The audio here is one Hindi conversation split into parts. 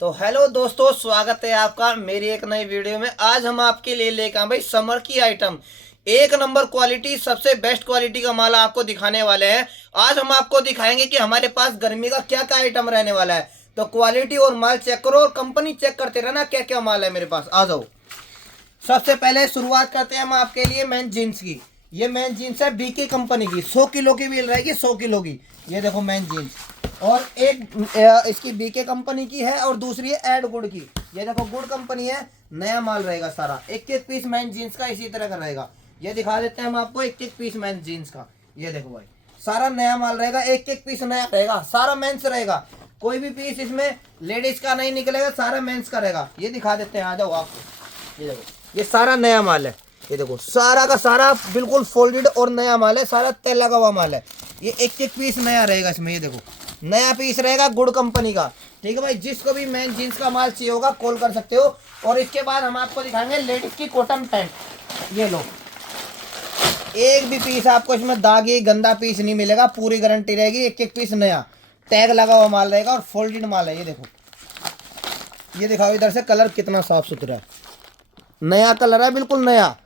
तो हेलो दोस्तों, स्वागत है आपका मेरी एक नई वीडियो में। आज हम आपके लिए लेकर आए भाई समर की आइटम। एक नंबर क्वालिटी, सबसे बेस्ट क्वालिटी का माल आपको दिखाने वाले हैं। आज हम आपको दिखाएंगे कि हमारे पास गर्मी का क्या क्या आइटम रहने वाला है। तो क्वालिटी और माल चेक करो और कंपनी चेक करते रहना क्या क्या माल है मेरे पास। आ जाओ। सबसे पहले शुरुआत करते हैं हम आपके लिए मैन जीन्स की। ये मैन जीन्स है बीके कंपनी की, 100 किलो की मिल रहेगी, 100 किलो की। ये देखो मैन जीन्स। और एक इसकी बीके कंपनी की है और दूसरी है एड गुड की। ये देखो गुड कंपनी है, नया माल रहेगा सारा। एक एक पीस मैन जीन्स का इसी तरह का रहेगा। ये दिखा देते हैं हम आपको एक एक पीस मैन जीन्स का। ये देखो भाई, सारा नया माल रहेगा, एक एक पीस नया रहेगा, सारा मेंस रहेगा। कोई भी पीस इसमें लेडीज का नहीं निकलेगा, सारा मेंस का रहेगा। ये दिखा देते हैं, आ जाओ आपको। ये देखो, ये सारा नया माल है। ये देखो सारा का सारा बिल्कुल फोल्डेड और नया माल है, सारा तेल लगा हुआ माल है। ये एक एक पीस नया रहेगा इसमें। ये देखो नया पीस रहेगा गुड कंपनी का। ठीक है भाई, जिसको भी मैन जीन्स का माल चाहिए होगा कॉल कर सकते हो। और इसके बाद हम आपको दिखाएंगे लेडीज की कॉटन पैंट। ये लो, एक भी पीस आपको इसमें दागी गंदा पीस नहीं मिलेगा, पूरी गारंटी रहेगी। एक एक पीस नया टैग लगा हुआ माल रहेगा और फोल्डेड माल है। ये देखो, ये दिखाओ इधर से, कलर कितना साफ सुथरा है, नया कलर है, बिल्कुल नया।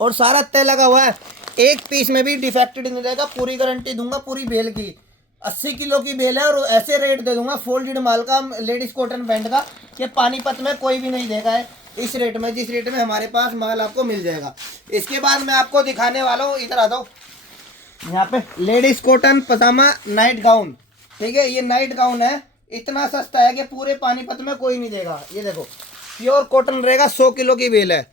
और सारा तय लगा हुआ है, एक पीस में भी डिफेक्टेड नहीं रहेगा। पूरी गारंटी दूंगा पूरी बेल की। 80 किलो की बेल है और ऐसे रेट दे दूंगा फोल्डेड माल का, लेडीज कॉटन पैंट का, कि पानीपत में कोई भी नहीं देगा है इस रेट में, जिस रेट में हमारे पास माल आपको मिल जाएगा। इसके बाद मैं आपको दिखाने वाला हूँ, इधर आ जाओ। यहाँ पे लेडीज कॉटन पजामा नाइट गाउन। ठीक है, ये नाइट गाउन है, इतना सस्ता है कि पूरे पानीपत में कोई नहीं देगा। ये देखो प्योर कॉटन रहेगा, 100 किलो की बेल है।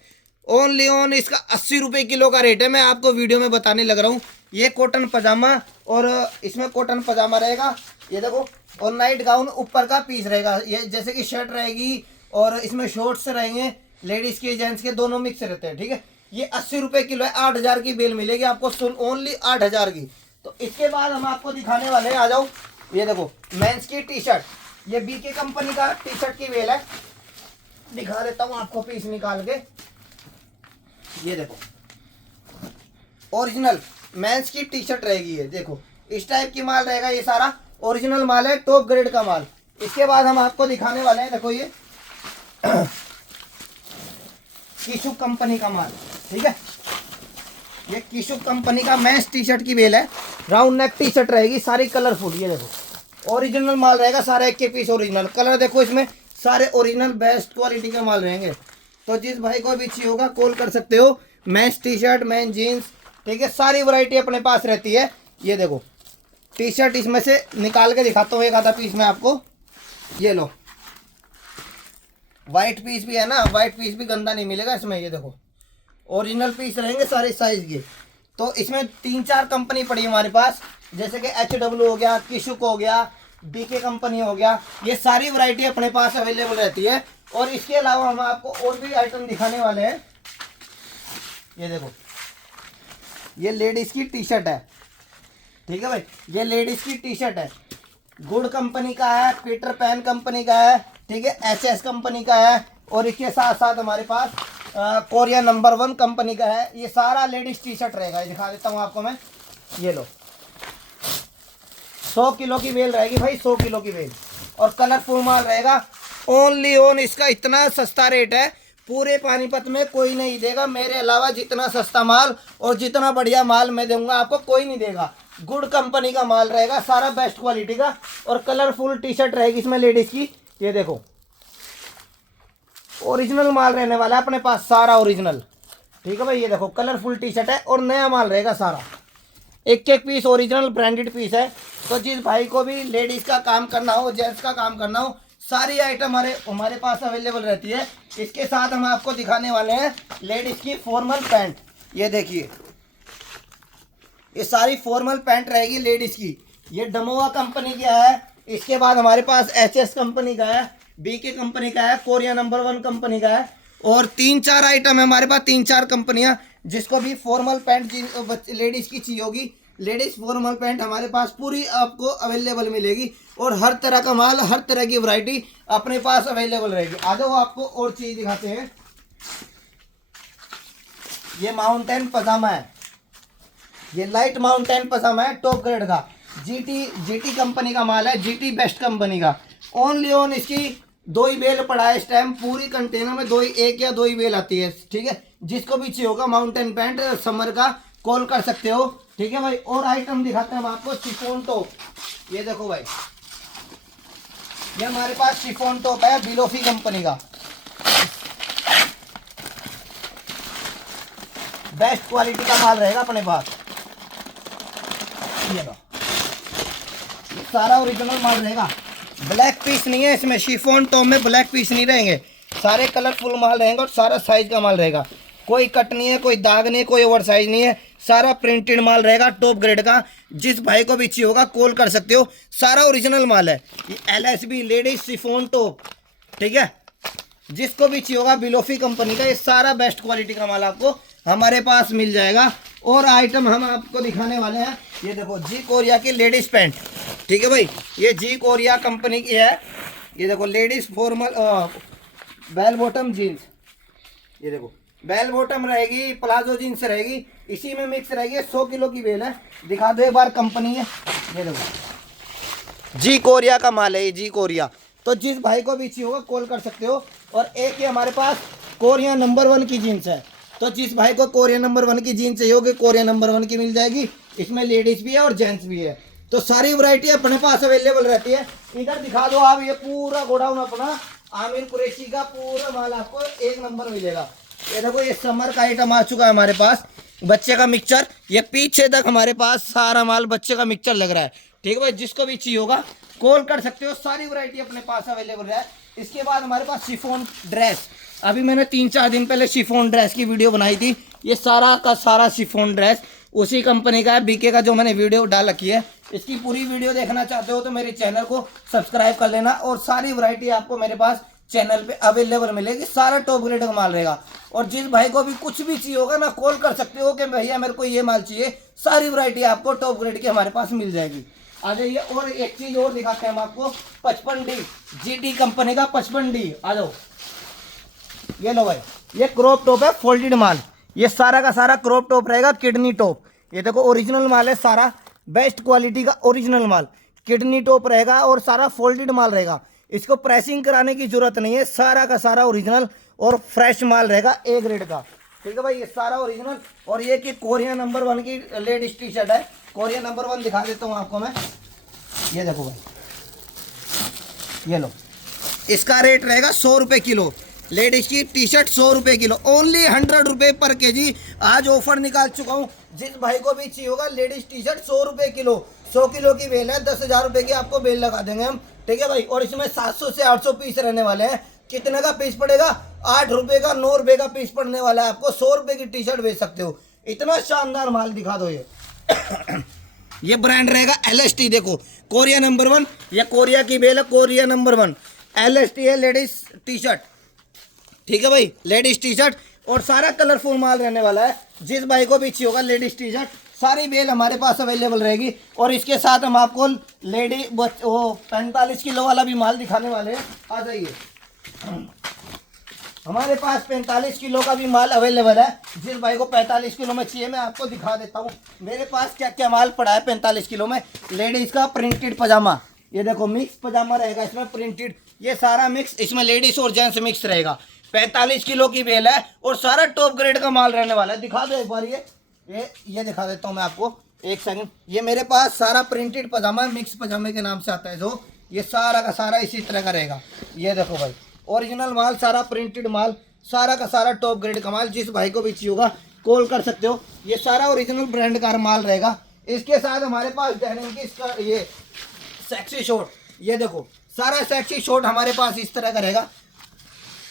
ओनली ऑन इसका 80 रुपये किलो का रेट है। मैं आपको वीडियो में बताने लग रहा हूँ। ये कॉटन पजामा, और इसमें कॉटन पजामा रहेगा। ये देखो, और नाइट गाउन ऊपर का पीस रहेगा। ये जैसे कि शर्ट रहेगी और इसमें शॉर्ट्स रहेंगे, लेडीज के जेंट्स के दोनों मिक्स रहते हैं। ठीक है, ये 80 रुपये किलो है, 8000 की बेल मिलेगी आपको, सुन ओनली 8000 की। तो इसके बाद हम आपको दिखाने वाले हैं, आ जाओ। ये देखो मेंस की टी शर्ट, ये बीके कंपनी का टी शर्ट की बेल है। दिखा देता हूँ आपको पीस निकाल के। ये देखो ओरिजिनल मेंस की टी शर्ट रहेगी। ये देखो इस टाइप की माल रहेगा, ये सारा ओरिजिनल माल है, टॉप ग्रेड का माल। इसके बाद हम आपको दिखाने वाले हैं, देखो ये कीशु कंपनी का माल। ठीक है, ये कीशु कंपनी का मेंस टी शर्ट की बेल है, राउंड नेक टी शर्ट रहेगी, सारी कलरफुल। ये देखो ओरिजिनल माल रहेगा सारा, एक के पीस ओरिजिनल। कलर देखो इसमें सारे ओरिजिनल बेस्ट क्वालिटी के माल रहेंगे। तो जिस भाई को भी चाहिए होगा कॉल कर सकते हो। Men's T shirt, men jeans, ठीक है, सारी वैरायटी अपने पास रहती है। ये देखो टी शर्ट इसमें से निकाल के दिखाता हूँ एक आधा पीस में आपको। ये लो, वाइट पीस भी है ना, वाइट पीस भी गंदा नहीं मिलेगा इसमें। ये देखो ओरिजिनल पीस रहेंगे सारे साइज के। तो इसमें 3-4 कंपनी पड़ी है हमारे पास, जैसे कि HW हो गया, किशुक हो गया, बीके कंपनी हो गया। ये सारी वैरायटी अपने पास अवेलेबल रहती है। और इसके अलावा हम आपको और भी आइटम दिखाने वाले हैं। ये देखो, ये लेडीज की टी शर्ट है। ठीक है भाई, ये लेडीज की टी शर्ट है, गुड कंपनी का है, पीटर पैन कंपनी का है, ठीक है, HS कंपनी का है। और इसके साथ साथ हमारे पास कोरिया नंबर 1 कंपनी का है। ये सारा लेडीज टी शर्ट रहेगा, ये दिखा देता हूँ आपको मैं। ये लो 100 किलो की बेल रहेगी भाई, 100 किलो की बेल, और कलरफुल माल रहेगा। ओनली ऑन इसका इतना सस्ता रेट है, पूरे पानीपत में कोई नहीं देगा मेरे अलावा। जितना सस्ता माल और जितना बढ़िया माल मैं दूंगा आपको, कोई नहीं देगा। गुड कंपनी का माल रहेगा, सारा बेस्ट क्वालिटी का। और कलरफुल टी शर्ट रहेगी इसमें लेडीज की। ये देखो ओरिजिनल माल रहने वाला है अपने पास, सारा ओरिजिनल। ठीक है भाई, ये देखो कलरफुल टी शर्ट है और नया माल रहेगा सारा, एक एक पीस ओरिजिनल ब्रांडेड पीस है। तो जिस भाई को भी लेडीज का काम करना हो, जेंट्स का काम करना हो, सारी आइटम हमारे पास अवेलेबल रहती है। इसके साथ हम आपको दिखाने वाले हैं लेडीज की फॉर्मल पैंट। ये देखिए, ये सारी फॉर्मल पैंट रहेगी लेडीज की। ये डमोवा कंपनी का है। इसके बाद हमारे पास HS कंपनी का है, बीके कंपनी का है, कोरिया नंबर 1 कंपनी का है। और 3-4 आइटम है हमारे पास, 3-4 कंपनियां। जिसको भी फॉर्मल पैंट लेडीज की चाहिए होगी, लेडीज फॉर्मल पैंट हमारे पास पूरी आपको अवेलेबल मिलेगी। और हर तरह का माल, हर तरह की वैरायटी अपने पास अवेलेबल रहेगी। आ जाओ आपको और चीज दिखाते हैं। ये माउंटेन पजामा है, ये लाइट माउंटेन पजामा है, टॉप ग्रेड का। GT कंपनी का माल है, GT बेस्ट कंपनी का। ओनली ऑन इसकी दो ही बेल पड़ा है इस टाइम पूरी कंटेनर में, दो ही, एक या दो ही बेल आती है, ठीक है। जिसको भी चाहिए होगा माउंटेन पैंट समर का कॉल कर सकते हो, ठीक है भाई। और आइटम दिखाते हैं हम आपको, शिफॉन टॉप। ये देखो भाई, ये हमारे पास शिफॉन टॉप है बिलोफी कंपनी का, बेस्ट क्वालिटी का माल रहेगा अपने पास। ये लो, ये सारा ओरिजिनल माल रहेगा, ब्लैक पीस नहीं है इसमें। शिफॉन टॉप में ब्लैक पीस नहीं रहेंगे, सारे कलरफुल माल रहेंगे और सारा साइज का माल रहेगा। कोई कट नहीं है, कोई दाग नहीं है, कोई ओवर साइज नहीं है, सारा प्रिंटेड माल रहेगा टॉप ग्रेड का। जिस भाई को भी चाहिए होगा कॉल कर सकते हो, सारा ओरिजिनल माल है। ये LSB लेडीज शिफॉन टॉप, ठीक है। जिसको भी चाहिए होगा बिलोफी कंपनी का, ये सारा बेस्ट क्वालिटी का माल आपको हमारे पास मिल जाएगा। और आइटम हम आपको दिखाने वाले हैं, ये देखो जी कोरिया की लेडीज पैंट, ठीक है भाई। ये जी कोरिया कंपनी की है, ये देखो ladies formal bell bottom jeans. ये देखो बेल बॉटम रहेगी, प्लाजो जीन्स रहेगी, इसी में मिक्स रहेगी। 100 किलो की बेल है, दिखा दो एक बार कंपनी है। ये देखो जी कोरिया का माल है, ये जी कोरिया। तो जिस भाई को भी चाहिए होगा कॉल कर सकते हो। और एक ही हमारे पास कोरिया नंबर 1 की जीन्स है, तो जिस भाई को कोरिया नंबर 1 की जीन्स चाहिए होगी, कोरिया नंबर 1 की मिल जाएगी। इसमें लेडीज भी है और जेंट्स भी है, तो सारी वैरायटी अपने पास अवेलेबल रहती है। इधर दिखा दो आप, ये पूरा गोडाउन अपना आमिर कुरैशी का पूरा माल आपको एक नंबर मिलेगा। ये देखो ये समर का आइटम आ चुका है हमारे पास, बच्चे का मिक्सचर। ये पीछे तक हमारे पास सारा माल बच्चे का मिक्सचर लग रहा है, ठीक है भाई। जिसको भी चाहिए होगा कॉल कर सकते हो, सारी वैरायटी अपने पास अवेलेबल है। इसके बाद हमारे पास शिफॉन ड्रेस, अभी मैंने 3-4 दिन पहले शिफॉन ड्रेस की वीडियो बनाई थी। ये सारा का सारा शिफॉन ड्रेस उसी कंपनी का है, बीके का, जो मैंने वीडियो डाल रखी है। इसकी पूरी वीडियो देखना चाहते हो तो मेरे चैनल को सब्सक्राइब कर लेना। और सारी वैरायटी आपको मेरे पास चैनल पे अवेलेबल मिलेगी, सारा टॉप ग्रेड का माल रहेगा। और जिस भाई को भी कुछ भी चाहिए होगा ना, कॉल कर सकते हो कि भैया मेरे को ये माल चाहिए, सारी वैरायटी आपको टॉप ग्रेड की हमारे पास मिल जाएगी। आ जाइए। और एक चीज और दिखाते हैं हम आपको, 55D GT कंपनी का 55D, आ जाओ। ये लो भाई, ये क्रॉप टॉप है, फोल्डेड माल। ये सारा का सारा क्रॉप टॉप रहेगा, किडनी टॉप। ये देखो ओरिजिनल माल है, सारा बेस्ट क्वालिटी का ओरिजिनल माल, किडनी टॉप रहेगा और सारा फोल्डेड माल रहेगा। इसको प्रेसिंग कराने की जरूरत नहीं है, सारा का सारा ओरिजिनल और फ्रेश माल रहेगा, ए ग्रेड का, ठीक है भाई। ये सारा ओरिजिनल। और ये कि कोरिया नंबर 1 की लेडीज टी शर्ट है, कोरिया नंबर 1 दिखा देता हूँ आपको मैं। ये देखो भाई, ये लो, इसका रेट रहेगा 100 रुपये किलो। लेडीज की टी शर्ट 100 रुपये किलो, ओनली 100 रुपये पर केजी। आज ऑफर निकाल चुका हूँ, जिस भाई को भी चाहिए होगा लेडीज टी शर्ट 100 रुपये किलो। 100 किलो की बेल है, 10,000 रुपये की आपको बेल लगा देंगे हम, ठीक है भाई। और इसमें 700 से 800 पीस रहने वाले हैं। कितने का पीस पड़ेगा? 8 रुपये का, 9 रुपये का पीस पड़ने वाला है आपको। 100 रुपये की टी शर्ट बेच सकते हो, इतना शानदार माल दिखा दो ये। ये ब्रांड रहेगा LST, देखो कोरिया नंबर 1, ये कोरिया की बेल है, कोरिया नंबर 1 LST है लेडीज टी शर्ट, ठीक है भाई, लेडीज टी शर्ट। और सारा कलरफुल माल रहने वाला है। जिस भाई को भी चाहिए होगा लेडीज टी शर्ट, सारी बेल हमारे पास अवेलेबल रहेगी। और इसके साथ हम आपको लेडी वो 45 किलो वाला भी माल दिखाने वाले हैं, आ जाइए। हमारे पास 45 किलो का भी माल अवेलेबल है। जिस भाई को 45 किलो में चाहिए, मैं आपको दिखा देता हूँ मेरे पास क्या क्या माल पड़ा है 45 किलो में। लेडीज का प्रिंटेड पजामा, ये देखो मिक्स पजामा रहेगा इसमें, प्रिंटेड, ये सारा मिक्स, इसमें लेडीज और जेंट्स मिक्स रहेगा। 45 किलो की बेल है और सारा टॉप ग्रेड का माल रहने वाला है। दिखा दो एक बार, ये दिखा देता हूँ मैं आपको, एक सेकंड। ये मेरे पास सारा प्रिंटेड पजामा, मिक्स पजामे के नाम से आता है जो, ये सारा का सारा इसी तरह का रहेगा। ये देखो भाई, ओरिजिनल माल, सारा प्रिंटेड माल, सारा का सारा टॉप ग्रेड का माल। जिस भाई को भी चाहिए होगा कॉल कर सकते हो, ये सारा ओरिजिनल ब्रांड का माल रहेगा। इसके साथ हमारे पास डेनिम की इसका ये सेक्सी शॉर्ट, ये देखो सारा सेक्सी शॉर्ट हमारे पास इस तरह का रहेगा।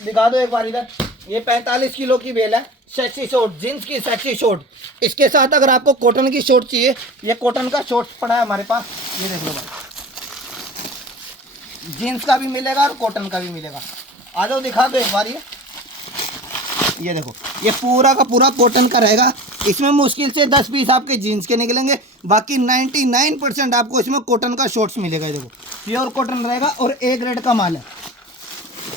दिखा दो एक बार इधर, ये 45 किलो की बेल है, सेक्सी शॉर्ट, जींस की सेक्सी शॉर्ट। इसके साथ अगर आपको कॉटन की शॉर्ट चाहिए, ये कॉटन का शॉर्ट पड़ा है हमारे पास, ये देख लो भाई, जीन्स का भी मिलेगा और कॉटन का भी मिलेगा। आ जाओ दिखा दो एक बार, ये देखो, ये पूरा का पूरा कॉटन का रहेगा। इसमें मुश्किल से 10 पीस आपके जीन्स के निकलेंगे, बाकी 99% आपको इसमें कॉटन का शॉर्ट्स मिलेगा। ये देखो प्योर कॉटन रहेगा और ए ग्रेड का माल है,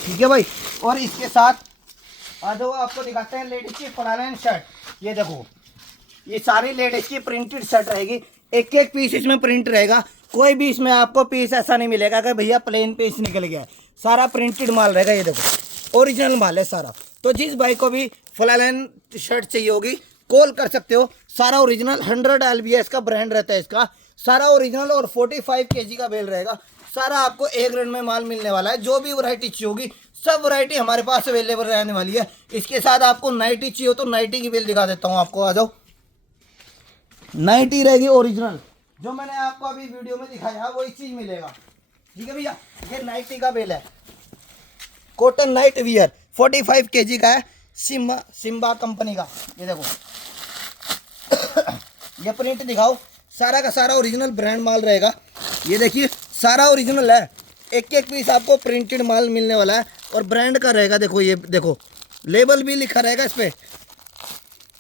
ठीक है भाई। और इसके साथ आ जाओ, आपको दिखाते हैं लेडीज की फ्लानेल शर्ट। ये देखो, ये सारी लेडीज की प्रिंटेड शर्ट रहेगी, एक एक पीस इसमें प्रिंट रहेगा। कोई भी इसमें आपको पीस ऐसा नहीं मिलेगा कि भैया प्लेन पीस निकल गया है। सारा प्रिंटेड माल रहेगा। ये देखो ओरिजिनल माल है सारा। तो जिस भाई को भी फ्लालन शर्ट चाहिए होगी कॉल कर सकते हो। सारा ओरिजिनल 100 LBS का ब्रांड रहता है इसका, सारा ओरिजिनल और 45 kg का बेल रहेगा। सारा आपको ए ग्रेड में माल मिलने वाला है। जो भी वैरायटी चाहिए होगी सब वैरायटी हमारे पास अवेलेबल रहने वाली है। इसके साथ आपको नाइटी चाहिए हो तो नाइटी की बेल दिखा देता हूँ आपको, आ जाओ। नाइटी रहेगी ओरिजिनल, जो मैंने आपको अभी वीडियो में दिखाया वही चीज मिलेगा। ठीक है भैया, ये नाइटी का बेल है, कॉटन नाइट वियर 45 kg का है, सिम्बा कंपनी का। ये देखो ये प्रिंट दिखाओ, सारा का सारा ओरिजिनल ब्रांड माल रहेगा। ये देखिए सारा ओरिजिनल है, एक एक पीस आपको प्रिंटेड माल मिलने वाला है और ब्रांड का रहेगा। देखो ये देखो लेबल भी लिखा रहेगा इस पर,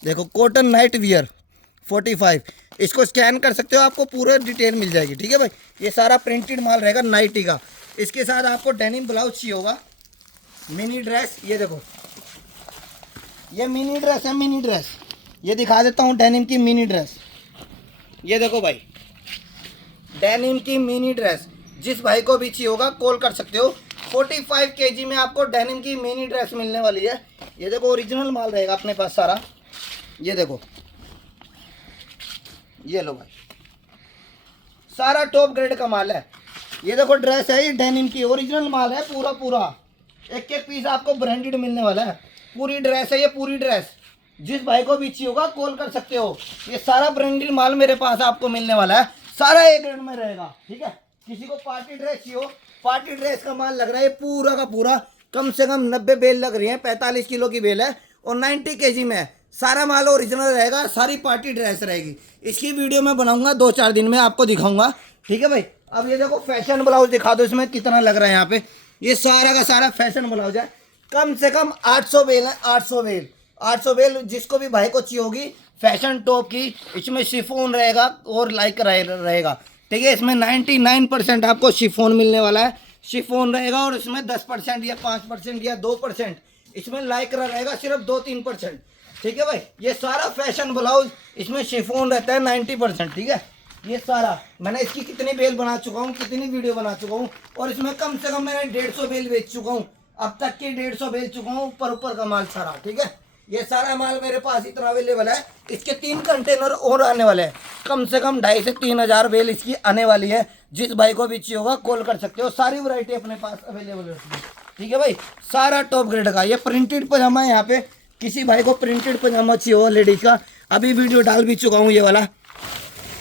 देखो कॉटन नाइट वियर 45। इसको स्कैन कर सकते हो, आपको पूरा डिटेल मिल जाएगी। ठीक है भाई, ये सारा प्रिंटेड माल रहेगा नाइटी का। इसके साथ आपको डेनिम ब्लाउज चाहिए होगा, मिनी ड्रेस। ये देखो ये मिनी ड्रेस है, मिनी ड्रेस ये दिखा देता हूँ, डेनिम की मिनी ड्रेस। ये देखो भाई डेनिम की मिनी ड्रेस, जिस भाई को भी चाहिए होगा कॉल कर सकते हो। 45 kg में आपको डेनिम की मिनी ड्रेस मिलने वाली है। ये देखो ओरिजिनल माल रहेगा अपने पास सारा। ये देखो ये लो भाई, सारा टॉप ग्रेड का माल है। ये देखो ड्रेस है, ये डेनिम की ओरिजिनल माल है पूरा पूरा, एक एक पीस आपको ब्रांडेड मिलने वाला है। पूरी ड्रेस है ये, पूरी ड्रेस जिस भाई को भी चाहिए होगा कॉल कर सकते हो। ये सारा ब्रांडेड माल मेरे पास आपको मिलने वाला है, सारा एक ग्रेड में रहेगा। ठीक है, किसी को पार्टी ड्रेस चाहिए हो, पार्टी ड्रेस का माल लग रहा है पूरा का पूरा, कम से कम 90 बेल लग रही है, 45 किलो की बेल है और 90 kg में है। सारा माल ओरिजिनल रहेगा, सारी पार्टी ड्रेस रहेगी। इसकी वीडियो मैं बनाऊंगा 2-4 दिन में, आपको दिखाऊंगा। ठीक है भाई, अब ये देखो फैशन ब्लाउज दिखा दो, इसमें कितना लग रहा है यहाँ पे। ये सारा का सारा फैशन ब्लाउज है, कम से कम 800 बेल है, 800 बेल, 800 बेल जिसको भी भाई को चाहिए होगी फैशन टॉप की। इसमें शिफॉन रहेगा और लाइक रहेगा। ठीक है, इसमें 99% आपको शिफॉन मिलने वाला है, शिफॉन रहेगा और इसमें 10% या 5% या 2% इसमें लाइक रहेगा, सिर्फ 2-3%। ठीक है भाई, ये सारा फैशन ब्लाउज इसमें शिफॉन रहता है 90%। ठीक है, ये सारा मैंने इसकी कितनी बेल बना चुका हूँ, कितनी वीडियो बना चुका हूँ और इसमें कम से कम मैंने 150 बेल बेच चुका हूँ, अब तक की 150 बेच चुका हूँ ऊपर का माल सारा। ठीक है, ये सारा माल मेरे पास इतना अवेलेबल है। इसके 3 कंटेनर और आने वाले हैं, कम से कम 2,500 से 3,000 बेल इसकी आने वाली है। जिस भाई को भी चाहिए होगा कॉल कर सकते हो, सारी वैरायटी अपने पास अवेलेबल रहती है। ठीक है भाई, सारा टॉप ग्रेड का। ये प्रिंटेड पजामा है, यहाँ पे किसी भाई को प्रिंटेड पजामा चाहिए हो लेडीज का, अभी वीडियो डाल भी चुका हूँ ये वाला।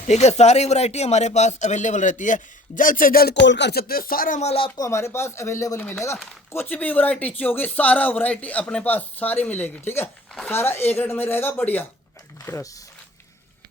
ठीक है, सारी वैरायटी हमारे पास अवेलेबल रहती है, जल्द से जल्द कॉल कर सकते हो। सारा माल आपको हमारे पास अवेलेबल मिलेगा, कुछ भी वैरायटी चाहिए होगी सारा वैरायटी अपने पास सारी मिलेगी। ठीक है, सारा ए ग्रेड में रहेगा, बढ़िया ड्रेस।